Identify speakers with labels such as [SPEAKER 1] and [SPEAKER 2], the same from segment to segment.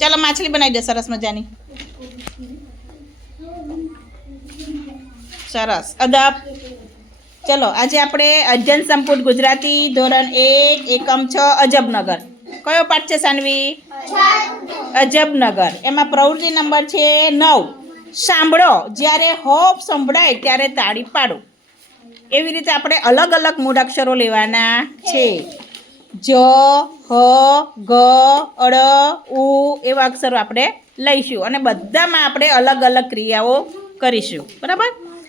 [SPEAKER 1] ચાલો માછલી બનાવી દે, સરસ મજાની. સરસ. અદબ. ચલો, આજે આપણે અધ્યયન સંપૂર્ણ ગુજરાતી ધોરણ એક, એકમ છ, અજબનગર. કયો પાઠ છે, સાનવી? અજબનગર. એમાં પ્રવૃત્તિ નંબર છે નવ. સાંભળો, જ્યારે હોપ સંભળાય, ત્યારે તાળી પાડો. એવી રીતે આપણે અલગ અલગ મૂળાક્ષરો લેવાના છે. જ, હ, ગ અળ ઉ એવા અક્ષરો આપણે લઈશું અને બધામાં આપણે અલગ અલગ ક્રિયાઓ કરીશું. બરાબર?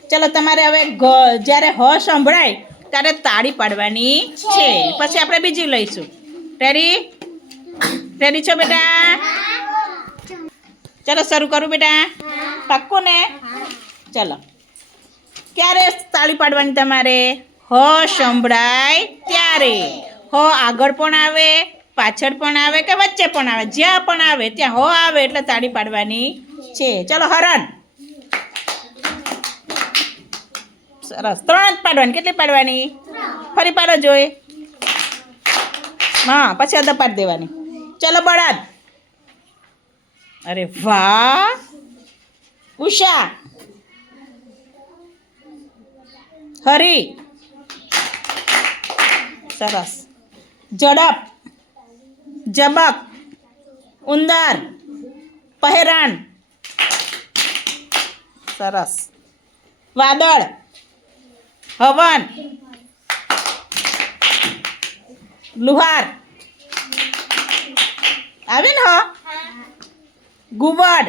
[SPEAKER 1] ચલો, તમારે હવે ગ, જ્યારે હ સંભળાય, ત્યારે તાળી પાડવાની છે. પછી આપણે બીજી લઈશું. રેડી રેડી છો બેટા? ચલો, શરૂ કરું બેટા. પાક્કું ને? ચલો. ક્યારે તાળી પાડવાની તમારે? હ સંભળાય ત્યારે. હ આગળ પણ આવે, પાછળ પણ આવે કે વચ્ચે પણ આવે? જ્યાં પણ આવે, ત્યાં હો આવે એટલે તાળી પાડવાની છે. ચલો, હરણ. સરસ. ત્રણ જ પાડવાની. કેટલી પાડવાની? ફરી પાડો જોઈએ હા, પછી અધા પાડી દેવાની. ચલો, બળદ. અરે વાહ! ઉષા. હરી. સરસ. ઝડપ જબક, ઉંદર, પહેરાણ. સરસ. વાદળ, હવન. લુહાર. આવે ને હ? ગુબડ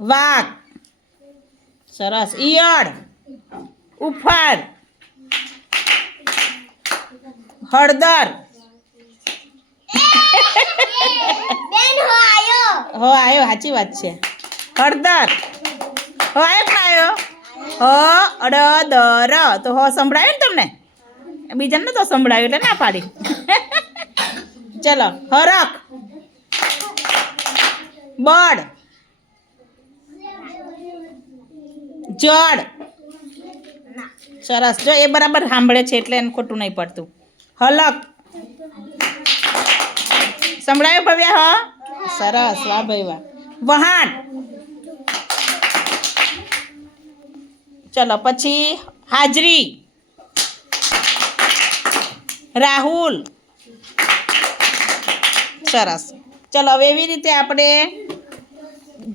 [SPEAKER 1] વાઘ. સરસ. ઈયળ. ઉફાર હળદર. હો આવ્યો સાચી વાત છે. હળદર. હો આવ્યો પણ આવ્યો હો હ અડ દર તો હો સંભળાયું ને તમને? બીજાને તો સંભળાયું એટલે ના પાડી. ચલો હરખ. બળ. જળ સરસ. જો એ બરાબર સાંભળે છે એટલે એને ખોટું નહીં પડતું. હલક. સંભળાયું ભવ્યા હ? સરસ વાહ ભાઈ વાહ. વહાણ. ચલો પછી હાજરી. રાહુલ. સરસ. ચલો હવે એવી રીતે આપણે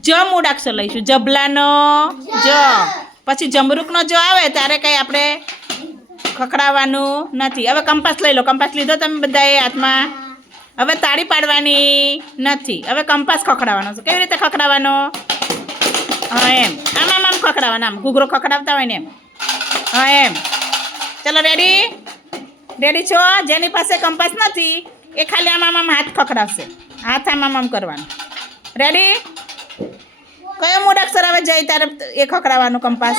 [SPEAKER 1] જ મૂળાક્ષર લઈશું. જબલાનો જ. પછી જમરૂકનો જ આવે ત્યારે કંઈ આપણે ખખડાવવાનું નથી. હવે કંપાસ લઈ લો. કંપાસ લીધો તમે બધાએ હાથમાં? હવે તાળી પાડવાની નથી. હવે કંપાસ ખખડાવવાનો છે. કેવી રીતે ખખડાવવાનો હા, એમ. આમ આમ આમ ખખડાવવાનો આમ ઘૂઘરો ખખડાવતા હોય ને એમ. હા, એમ. ચલો રેડી રેડી છો? જેની પાસે કંપાસ નથી, એ ખાલી આમ આમ આમ હાથ ખખડાવશે. હાથ આમ આમ આમ કરવાનું. રેડી કયો મૂળાક્ષર આવે જઈ તારે એ ખખડાવવાનું કંપાસ?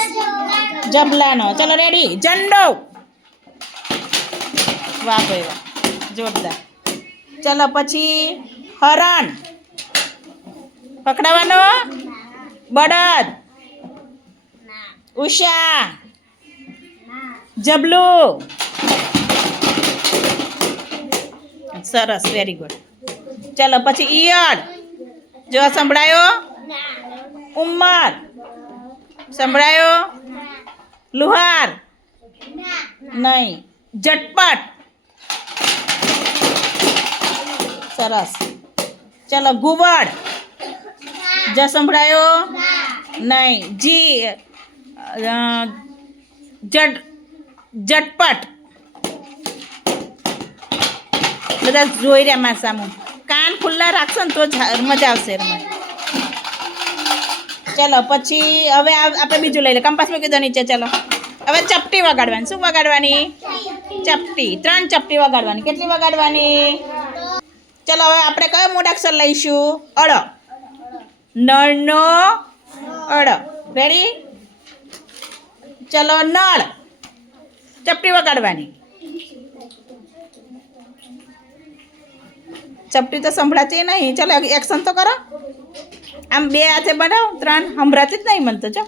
[SPEAKER 1] જબલાનો. ચલો રેડી ઝંડો. વાહ ભાઈ વાહ જોરદાર. ચલો પછી હરણ. પકડાવાનો? બળદ. ઉષા. જબલું. સરસ વેરી ગુડ ચલો પછી ઈયળ. જો સંભળાયો? ઉમર. સંભળાયો? લુહાર. નહીં. ઝટપટ. સરસ. ચલો ઘુવડ જ સંભળાયો? નહીં. જી. જટ ઝટપટ બધા જોઈ રહ્યા મારા સામું. કાન ખુલ્લા રાખશો ને તો મજા આવશે એમાં. ચલો, પછી હવે આપણે બીજું લઈ લે. કંપાસ મૂકી દો નીચે, ચલો. હવે ચપટી વગાડવાની. શું વગાડવાની? ચપટી. ત્રણ ચપટી વગાડવાની. કેટલી વગાડવાની? ચલો હવે આપણે કયો મૂળાક્ષર લઈશું? અળ નળનો? અળ રેડી ચલો નળ. ચપટી વગાડવાની. ચપટી તો સંભળાતી નહીં. ચલો એક્શન તો કરો. આમ બે હાથે બનાવો, ત્રણ. સંભળાતી જ નહીં મનતો જો.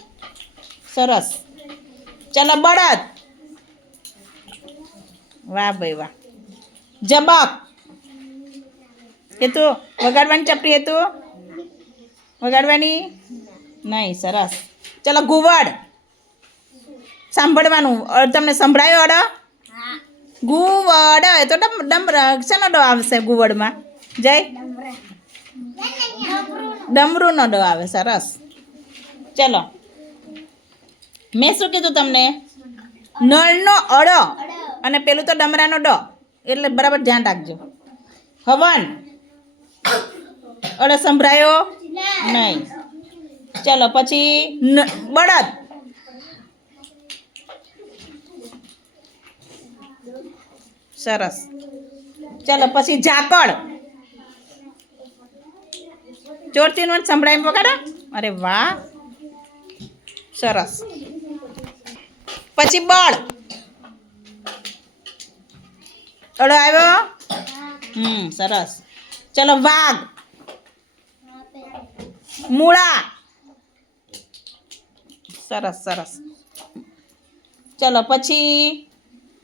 [SPEAKER 1] સરસ. ચલો બળદ. વાહ ભાઈ વાહ. જબક હેતુ વગાડવાની ચપટી હેતુ વગાડવાની? નહીં, સરસ. ચલો, ગુવડ. સાંભળવાનું. તમને સંભળાયો અડ? ગુવડ. એ તો ડમ ડમ શેનો ડો આવશે ગુવડમાં? જય. ડમરૂનો ડો આવે, સરસ. ચલો. મેં શું કીધું તમને? નળનો અડ. અને પેલું તો ડમરાનો ડ. એટલે બરાબર ધ્યાન રાખજો. હવન. અડ સંભળાયો? નહીં. ચલો પછી બળદ. સરસ. ચલો પછી ઝાકળ. ચોરથી નોટ સંભળાય વગાડો. અરે વાહ. સરસ. પછી બળ. અડો આવ્યો? હમ સરસ. ચલો, વાઘ. મૂળા. સરસ સરસ. ચલો, પછી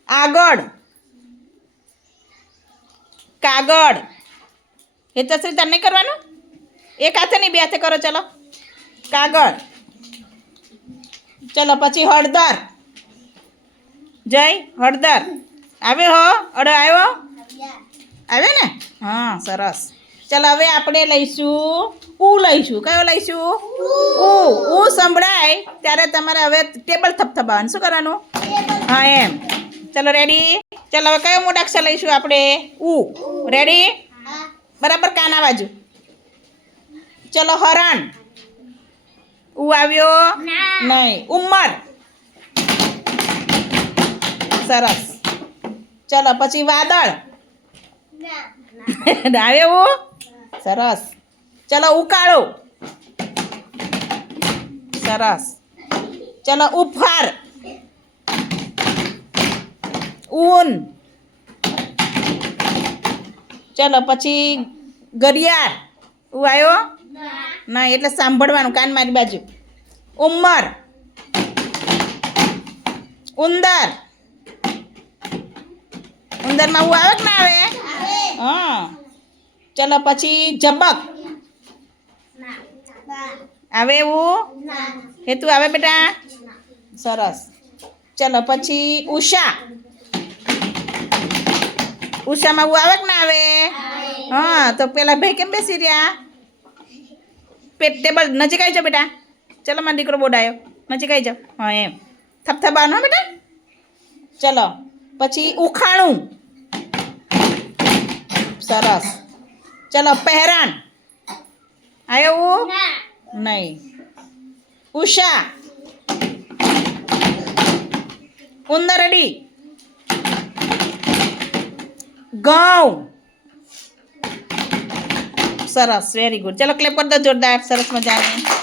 [SPEAKER 1] આગળ. કાગળ. એ તસરી તને કરવાનું? એક હાથે નહીં, બે હાથે કરો, ચલો. કાગળ. ચલો, પછી હળદર. જય હળદર. આવ્યો હો? અડો, આવ્યો? આવ્યો ને? હા, સરસ. ચાલો, હવે આપણે લઈશું. ઉ લઈશું. કયો લઈશું? ઉ. ઉ સંભળાય. ત્યારે તમારે હવે ટેબલ થપથપાવાનું. શું કરવાનું? હા, એમ. ચાલો રેડી ચાલો, હવે કયો મોટાક્ષર લઈશું આપણે? ઉ. રેડી બરાબર કાના બાજુ ચલો, હરણ. ઉ આવ્યો? નહીં. ઉમર. સરસ. ચલો, પછી વાદળ. આવ્યો સરસ. ચલો ઉકાળો. સરસ. ચલો ઉફાર ઊન. ચલો પછી ગરિયાર ઉ આવ્યો? ના. એટલે સાંભળવાનું કાન મારી બાજુ. ઉંમર. ઉંદર. ઉંદરમાં હું આવે કે ના આવે? હા. ચલો પછી જબક આવે એવું? હેતુ આવે બેટા? સરસ. ચલો પછી ઉષા. ઉષામાં હું આવે કે ના આવે? હા, તો પેલા ભાઈ કેમ બેસી રહ્યા? પેટ ટેબલ નજીક આવી જાઓ બેટા. ચલો મારો દીકરો બોડાયો નજીક આવી જાઓ. હા, એમ. થપથપાનો હો બેટા? ચલો. પછી ઉખાણું. સરસ. ચલો પહેરાણ. આવ્યો નહીં. ઉષા. ઉંદરડી. ઘઉં. સરસ વેરી ગુડ ચલો ક્લેપ કરી દો જોરદાર. સરસ મજાની.